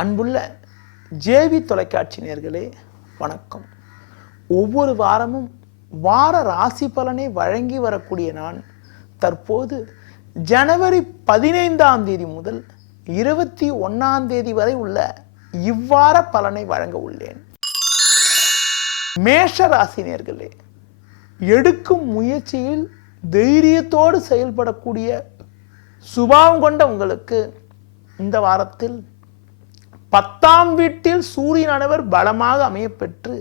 அன்புள்ள ஜேவி தொலைக்காட்சி நேயர்களே வணக்கம். ஒவ்வொரு வாரமும் வார ராசி பலனை வழங்கி வரக்கூடிய நான் தற்போது ஜனவரி 15ஆம் தேதி முதல் 21ஆம் தேதி வரை உள்ள இவ்வார பலனை வழங்க உள்ளேன். மேஷ ராசி நேயர்களே, எடுக்கும் முயற்சியில் தைரியத்தோடு செயல்படக்கூடிய சுபாவம் கொண்ட உங்களுக்கு இந்த வாரத்தில் 10ஆம் வீட்டில் சூரியனானவர் பலமாக அமையப்பெற்று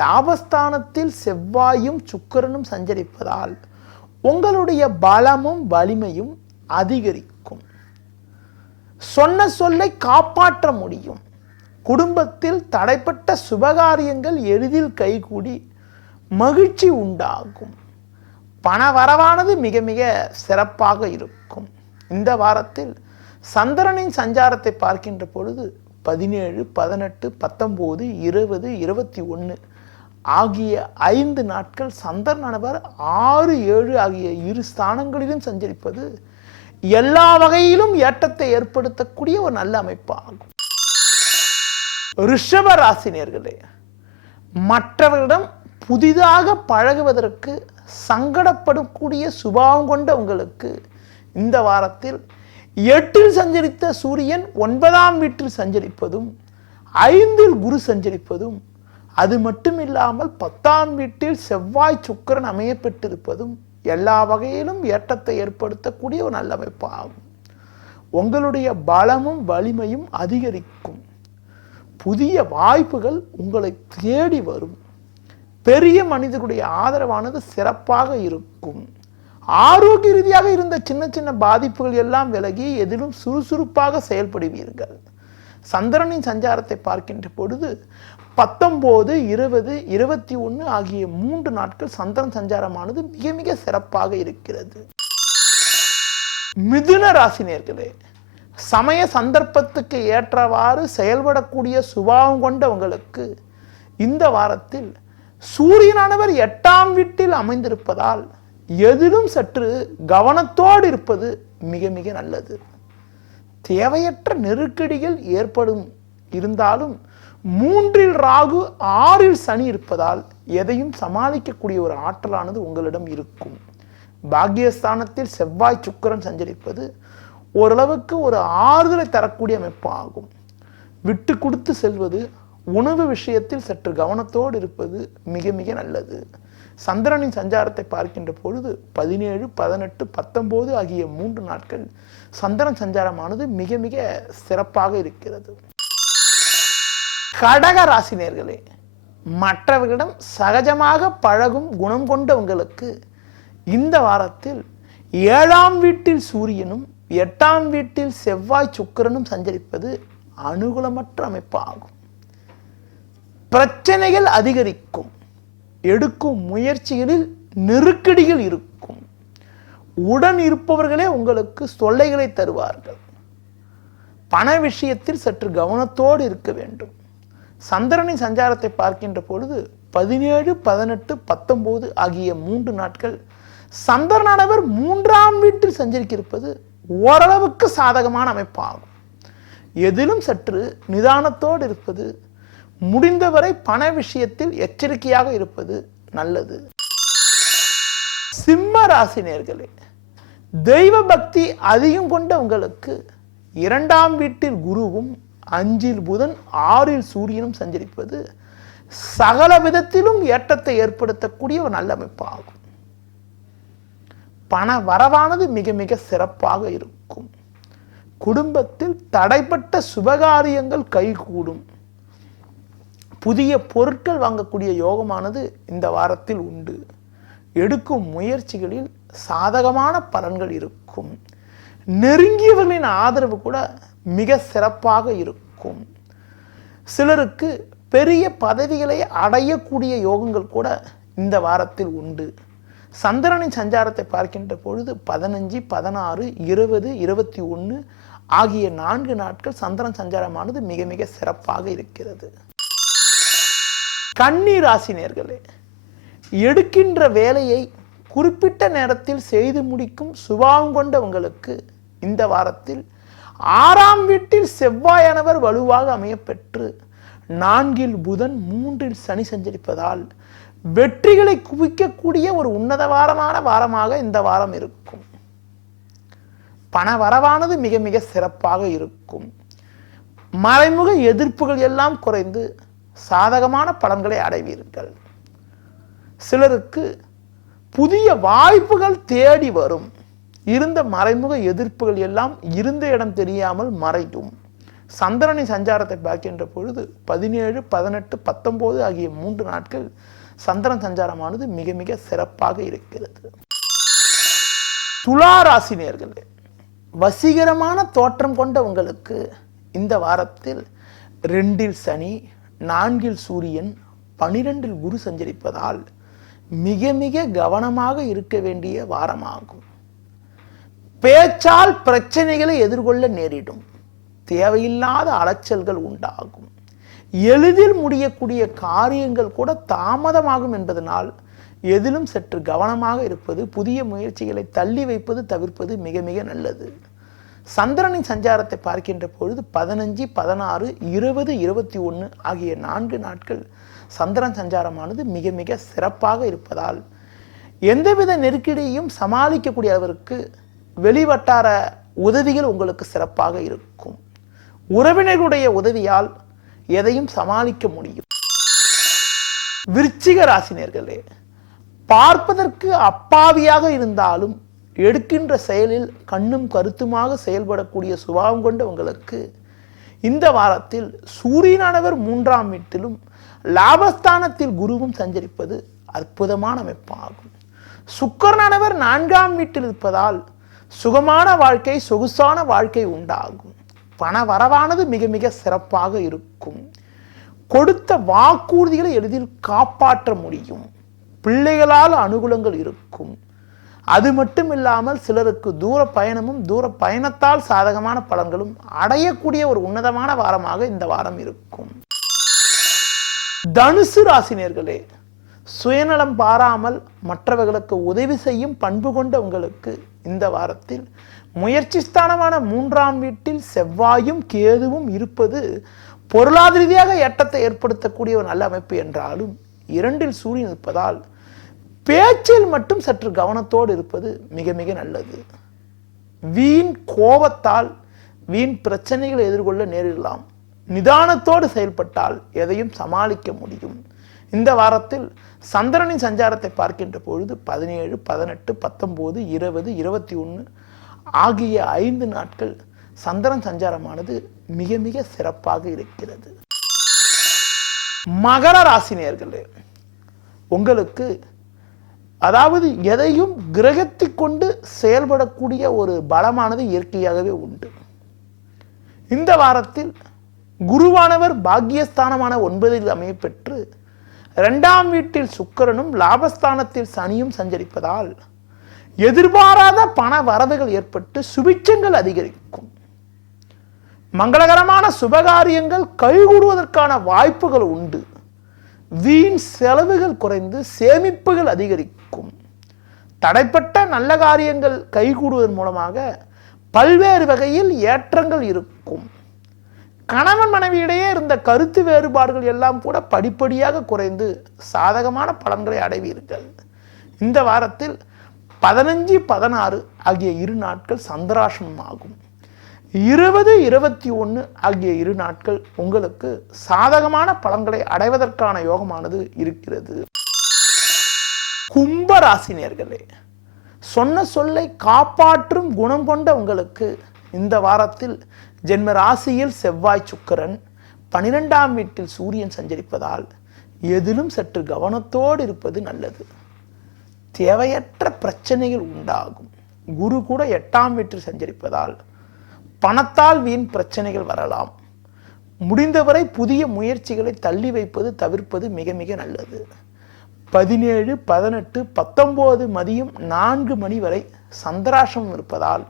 லாபஸ்தானத்தில் செவ்வாயும் சுக்கிரனும் சஞ்சரிப்பதால் உங்களுடைய பலமும் வலிமையும் அதிகரிக்கும். சொன்ன சொல்லை காப்பாற்ற முடியும். குடும்பத்தில் தடைப்பட்ட சுபகாரியங்கள் எளிதில் கைகூடி மகிழ்ச்சி உண்டாகும். பண வரவானது மிக மிக சிறப்பாக இருக்கும். இந்த வாரத்தில் சந்திரனின் சஞ்சாரத்தை பார்க்கின்ற பொழுது 17, 18, 19, 20, 21 ஆகிய 5 நாட்கள் சந்திரனானவர் 6, 7 ஆகிய இரு ஸ்தானங்களிலும் சஞ்சரிப்பது எல்லா வகையிலும் ஏற்றத்தை ஏற்படுத்தக்கூடிய ஒரு நல்ல அமைப்பாகும். ரிஷப ராசி நேயர்களே, மற்றவர்களிடம் புதிதாக பழகுவதற்கு சங்கடப்படக்கூடிய சுபாவம் கொண்ட உங்களுக்கு இந்த வாரத்தில் 8இல் சஞ்சரித்த சூரியன் 9ஆம் வீட்டில் சஞ்சரிப்பதும் 5இல் குரு சஞ்சரிப்பதும் அது மட்டுமில்லாமல் 10ஆம் வீட்டில் செவ்வாய் சுக்கிரன் அமைய பெற்றிருப்பதும் எல்லா வகையிலும் ஏற்றத்தை ஏற்படுத்தக்கூடிய ஒரு நல்ல அமைப்பாகும். உங்களுடைய பலமும் வலிமையும் அதிகரிக்கும். புதிய வாய்ப்புகள் உங்களை தேடி வரும். பெரிய மனிதர்களுடைய ஆதரவானது சிறப்பாக இருக்கும். ஆரோக்கிய ரீதியாக இருந்த சின்ன சின்ன பாதிப்புகள் எல்லாம் விலகி எதிலும் சுறுசுறுப்பாக செயல்படுவீர்கள். சந்திரனின் சஞ்சாரத்தை பார்க்கின்ற பொழுது 19, 20, 21 ஆகிய 3 நாட்கள் சந்திரன் சஞ்சாரமானது மிக மிக சிறப்பாக இருக்கிறது. மிதுன ராசி நேயர்களே, சமய சந்தர்ப்பத்துக்கு ஏற்றவாறு செயல்படக்கூடிய சுபாவம் கொண்ட உங்களுக்கு இந்த வாரத்தில் சூரியனானவர் 8ஆம் வீட்டில் அமைந்திருப்பதால் எதிலும் சற்று கவனத்தோடு இருப்பது மிக மிக நல்லது. தேவையற்ற நெருக்கடிகள் ஏற்படும் இருந்தாலும் 3இல் ராகு 6இல் சனி இருப்பதால் எதையும் சமாளிக்கக்கூடிய ஒரு ஆற்றலானது உங்களிடம் இருக்கும். பாக்கியஸ்தானத்தில் செவ்வாய் சுக்கிரன் சஞ்சரிப்பது ஓரளவுக்கு ஒரு ஆறுதலை தரக்கூடிய அமைப்பு ஆகும். விட்டு கொடுத்து செல்வது, உணவு விஷயத்தில் சற்று கவனத்தோடு இருப்பது மிக மிக நல்லது. சந்திரனின் சஞ்சாரத்தை பார்க்கின்ற பொழுது 17, 18, 19 ஆகிய 3 நாட்கள் சந்திரன் சஞ்சாரமானது மிக மிக சிறப்பாக இருக்கிறது. கடக ராசி நேயர்களே, மற்றவர்களிடம் சகஜமாக பழகும் குணம் கொண்ட உங்களுக்கு இந்த வாரத்தில் 7ஆம் வீட்டில் சூரியனும் 8ஆம் வீட்டில் செவ்வாய் சுக்கிரனும் சஞ்சரிப்பது அனுகூலமற்ற அமைப்பு ஆகும். பிரச்சனைகள் அதிகரிக்கும். எடுக்கும் முயற்சிகளில் நெருக்கடிகள் இருக்கும். உடன் இருப்பவர்களே உங்களுக்கு தொல்லைகளை தருவார்கள். பண விஷயத்தில் சற்று கவனத்தோடு இருக்க வேண்டும். சந்திரனின் சஞ்சாரத்தை பார்க்கின்ற பொழுது 17, 18, 19 ஆகிய 3 நாட்கள் சந்திரனானவர் 3ஆம் வீட்டில் சஞ்சரிக்கிருப்பது ஓரளவுக்கு சாதகமான அமைப்பாகும். எதிலும் சற்று நிதானத்தோடு இருப்பது, முடிந்தவரை பண விஷயத்தில் எச்சரிக்கையாக இருப்பது நல்லது. சிம்ம ராசி நேயர்களே, தெய்வ பக்தி அதிகம் கொண்ட உங்களுக்கு 2ஆம் வீட்டில் குருவும் 5இல் புதன் 6இல் சூரியனும் சஞ்சரிப்பது சகல விதத்திலும் ஏற்றத்தை ஏற்படுத்தக்கூடிய ஒரு நல்ல அமைப்பாகும். பண வரவானது மிக மிக சிறப்பாக இருக்கும். குடும்பத்தில் தடைப்பட்ட சுபகாரியங்கள் கைகூடும். புதிய பொருட்கள் வாங்கக்கூடிய யோகமானது இந்த வாரத்தில் உண்டு. எடுக்கும் முயற்சிகளில் சாதகமான பலன்கள் இருக்கும். நெருங்கியவர்களின் ஆதரவு கூட மிக சிறப்பாக இருக்கும். சிலருக்கு பெரிய பதவிகளை அடையக்கூடிய யோகங்கள் கூட இந்த வாரத்தில் உண்டு. சந்திரனின் சஞ்சாரத்தை பார்க்கின்ற பொழுது 15, 16, 20, 21 ஆகிய 4 நாட்கள் சந்திரன் சஞ்சாரமானது மிக மிக சிறப்பாக இருக்கிறது. கன்னி ராசி நேயர்களே, எடுக்கின்ற வேலையை குறிப்பிட்ட நேரத்தில் செய்து முடிக்கும் சுபாவம் கொண்ட உங்களுக்கு இந்த வாரத்தில் 6ஆம் வீட்டில் செவ்வாயானவர் வலுவாக அமையப்பெற்று 4இல் புதன் 3இல் சனி சஞ்சரிப்பதால் வெற்றிகளை குவிக்கக்கூடிய ஒரு உன்னத வாரமாக இந்த வாரம் இருக்கும். பண வரவானது மிக மிக சிறப்பாக இருக்கும். மறைமுக எதிர்ப்புகள் எல்லாம் குறைந்து சாதகமான பலன்களை அடைவீர்கள். சிலருக்கு புதிய வாய்ப்புகள் தேடி வரும். இருந்த மறைமுக எதிர்ப்புகள் எல்லாம் இருந்த இடம் தெரியாமல் மறையும். சந்திரனின் சஞ்சாரத்தை பார்க்கின்ற பொழுது 17, 18, 19 ஆகிய 3 நாட்கள் சந்திரன் சஞ்சாரமானது மிக மிக சிறப்பாக இருக்கிறது. துலா ராசி நேயர்களே, வசீகரமான தோற்றம் கொண்ட உங்களுக்கு இந்த வாரத்தில் 2இல் சனி, 4இல் சூரியன், 12இல் குரு சஞ்சரிப்பதால் மிக மிக கவனமாக இருக்க வேண்டிய வாரமாகும். பேச்சால் பிரச்சனைகளை எதிர்கொள்ள நேரிடும். தேவையில்லாத அலைச்சல்கள் உண்டாகும். எளிதில் முடியக்கூடிய காரியங்கள் கூட தாமதமாகும் என்பதனால் எதிலும் சற்று கவனமாக இருப்பது, புதிய முயற்சிகளை தள்ளி வைப்பது தவிர்ப்பது மிக மிக நல்லது. சந்திரனின் சஞ்சாரத்தை பார்க்கின்ற பொழுது 15, 16, 20, 21 ஆகிய 4 நாட்கள் சந்திரன் சஞ்சாரமானது மிக மிக சிறப்பாக இருப்பதால் எந்தவித நெருக்கடியையும் சமாளிக்கக்கூடிய அளவிற்கு வெளிவட்டார உதவிகள் உங்களுக்கு சிறப்பாக இருக்கும். உறவினர்களுடைய உதவியால் எதையும் சமாளிக்க முடியும். விருச்சிக ராசினியர்களே, பார்ப்பதற்கு அப்பாவியாக இருந்தாலும் எடுக்கின்ற செயலில் கண்ணும் கருத்துமாக செயல்படக்கூடிய சுபாவம் கொண்ட உங்களுக்கு இந்த வாரத்தில் சூரியனானவர் 3ஆம் வீட்டிலும் லாபஸ்தானத்தில் குருவும் சஞ்சரிப்பது அற்புதமான அமைப்பாகும். சுக்கிரனானவர் 4ஆம் வீட்டில் இருப்பதால் சுகமான வாழ்க்கை, சொகுசான வாழ்க்கை உண்டாகும். பண வரவானது மிக மிக சிறப்பாக இருக்கும். கொடுத்த வாக்குறுதிகளை எளிதில் காப்பாற்ற முடியும். பிள்ளைகளால் அனுகூலங்கள் இருக்கும். அது மட்டும் இல்லாமல் சிலருக்கு தூர பயணமும் தூர பயணத்தால் சாதகமான பலன்களும் அடையக்கூடிய ஒரு உன்னதமான வாரமாக இந்த வாரம் இருக்கும். தனுசு ராசினியர்களே, சுயநலம் பாராமல் மற்றவர்களுக்கு உதவி செய்யும் பண்பு கொண்ட உங்களுக்கு இந்த வாரத்தில் முயற்சி ஸ்தானமான 3ஆம் வீட்டில் செவ்வாயும் கேதுவும் இருப்பது பொருளாதார ரீதியாக ஏற்றத்தை ஏற்படுத்தக்கூடிய ஒரு நல்ல அமைப்பு என்றாலும் 2இல் சூரியன் இருப்பதால் பேச்சில் மட்டும் சற்று கவனத்தோடு இருப்பது மிக மிக நல்லது. வீண் கோபத்தால் வீண் பிரச்சனைகளை எதிர்கொள்ள நேரிடலாம். நிதானத்தோடு செயல்பட்டால் எதையும் சமாளிக்க முடியும். இந்த வாரத்தில் சந்திரனின் சஞ்சாரத்தை பார்க்கின்ற பொழுது 17, 18, 19, 20, 21 ஆகிய 5 நாட்கள் சந்திரன் சஞ்சாரமானது மிக மிக சிறப்பாக இருக்கிறது. மகர ராசினியர்களே, உங்களுக்கு அதாவது எதையும் கிரகத்தை கொண்டு செயல்படக்கூடிய ஒரு பலமானது இயற்கையாகவே உண்டு. இந்த வாரத்தில் குருவானவர் பாக்கியஸ்தானமான 9இல் அமையப்பெற்று 2ஆம் வீட்டில் சுக்கிரனும் லாபஸ்தானத்தில் சனியும் சஞ்சரிப்பதால் எதிர்பாராத பண வரவுகள் ஏற்பட்டு சுபிட்சங்கள் அதிகரிக்கும். மங்களகரமான சுபகாரியங்கள் கைகூடுவதற்கான வாய்ப்புகள் உண்டு. வீண் செலவுகள் குறைந்து சேமிப்புகள் அதிகரிக்கும். தடைப்பட்ட நல்ல காரியங்கள் கைகூடுவதன் மூலமாக பல்வேறு வகையில் ஏற்றங்கள் இருக்கும். கணவன் மனைவியிடையே இருந்த கருத்து வேறுபாடுகள் எல்லாம் கூட படிப்படியாக குறைந்து சாதகமான பலன்களை அடைவீர்கள். இந்த வாரத்தில் 15, 16 ஆகிய 2 நாட்கள் சந்திராஷ்டமம் ஆகும். 20, 21 ஆகிய 2 நாட்கள் உங்களுக்கு சாதகமான பலன்களை அடைவதற்கான யோகமானது இருக்கிறது. கும்ப ராசினியர்களே, சொன்ன சொல்லை காப்பாற்றும் குணம் கொண்ட உங்களுக்கு இந்த வாரத்தில் ஜென்ம ராசியில் செவ்வாய் சுக்கிரன் 12ஆம் வீட்டில் சூரியன் சஞ்சரிப்பதால் எதிலும் சற்று கவனத்தோடு இருப்பது நல்லது. தேவையற்ற பிரச்சனைகள் உண்டாகும். குரு கூட 8ஆம் வீட்டில் சஞ்சரிப்பதால் பணத்தால் வீண் பிரச்சனைகள் வரலாம். முடிந்தவரை புதிய முயற்சிகளை தள்ளி வைப்பது தவிர்ப்பது மிக மிக நல்லது. 17, 18, 19 மதியம் 4 மணி வரை சந்திராஷ்டமம் இருப்பதால்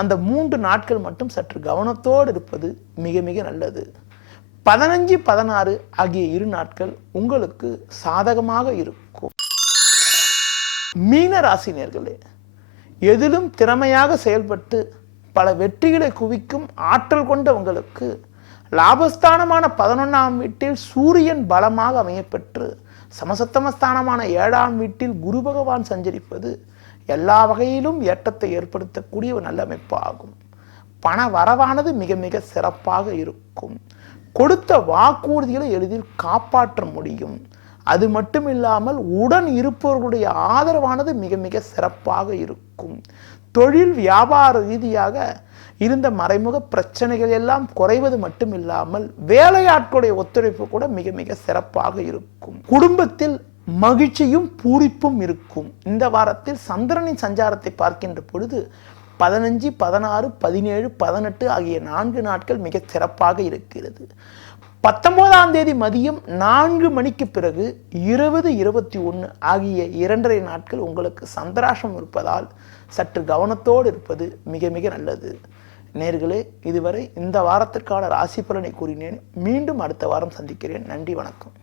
அந்த 3 நாட்கள் மட்டும் சற்று கவனத்தோடு இருப்பது மிக மிக நல்லது. 15, 16 ஆகிய 2 நாட்கள் உங்களுக்கு சாதகமாக இருக்கும். மீன ராசினியர்களே, எதிலும் திறமையாக செயல்பட்டு பல வெற்றிகளை குவிக்கும் ஆற்றல் கொண்ட உங்களுக்கு லாபஸ்தானமான 11ஆம் வீட்டில் சூரியன் பலமாக அமையப்பெற்று சமசத்தமஸ்தானமான 7ஆம் வீட்டில் குரு பகவான் சஞ்சரிப்பது எல்லா வகையிலும் ஏற்றத்தை ஏற்படுத்தக்கூடிய ஒரு நல்ல அமைப்பாகும். பண வரவானது மிக மிக சிறப்பாக இருக்கும். கொடுத்த வாக்குறுதிகளை எளிதில் காப்பாற்ற முடியும். அது மட்டும் இல்லாமல் உடன் இருப்பவர்களுடைய ஆதரவானது மிக மிக சிறப்பாக இருக்கும். தொழில் வியாபார ரீதியாக இருந்த மறைமுக பிரச்சனைகள் எல்லாம் குறைவது மட்டும் இல்லாமல் வேலையாட்களுடைய ஒத்துழைப்பு கூட மிக மிக சிறப்பாக இருக்கும். குடும்பத்தில் மகிழ்ச்சியும் பூரிப்பும் இருக்கும். இந்த வாரத்தில் சந்திரனின் சஞ்சாரத்தை பார்க்கின்ற பொழுது 15, 16, 17, 18 ஆகிய 4 நாட்கள் மிக சிறப்பாக இருக்கிறது. 19ஆம் தேதி மதியம் 4 மணிக்கு பிறகு 20, 21 ஆகிய 2.5 நாட்கள் உங்களுக்கு சந்திராஷ்டம் இருப்பதால் சற்று கவனத்தோடு இருப்பது மிக மிக நல்லது. நேர்களே, இதுவரை இந்த வாரத்திற்கான ராசி பலனை கூறினேன். மீண்டும் அடுத்த வாரம் சந்திக்கிறேன். நன்றி, வணக்கம்.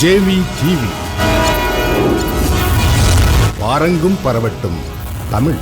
ஜேவி டிவி வாரங்கும் பரவட்டும் தமிழ்.